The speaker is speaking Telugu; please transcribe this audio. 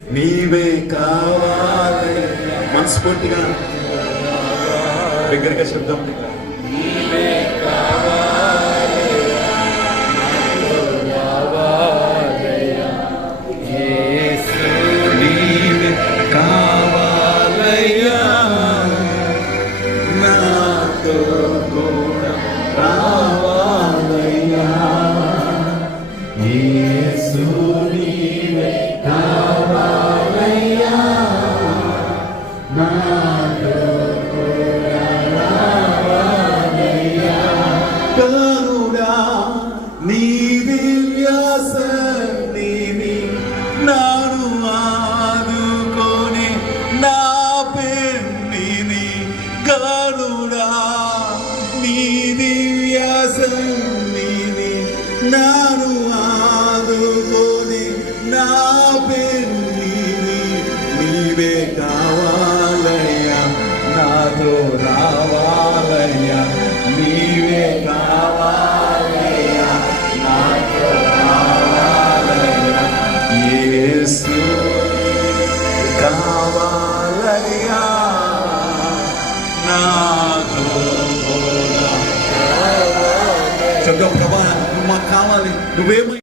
నీవే కావాలి మనస్ఫూర్తిగా దగ్గరగా శబ్దం నీవే కావాలయ్యా నాతో కూడా రావాలయ్యా యేసు నీవే కావాలయ్యా నాతో కూడా రావాలయ్యా కరుణా నీ దివ్య సన్నిధి నాను ఆదుకొని నా పెన్నిని కరుణా నీ దివ్య సన్నిధి నాను ఆదుకొని నా పెన్నిని నీవే కావాలయ్యా నాతో రావాలయ్యా నీవే కావాలయ్యా నాతో రావాలయ్యా యేసు కావాలయ్యా నాతో కూడా శబ్దం ప్రభా నువ్వు మాకు కావాలి నువ్వేమో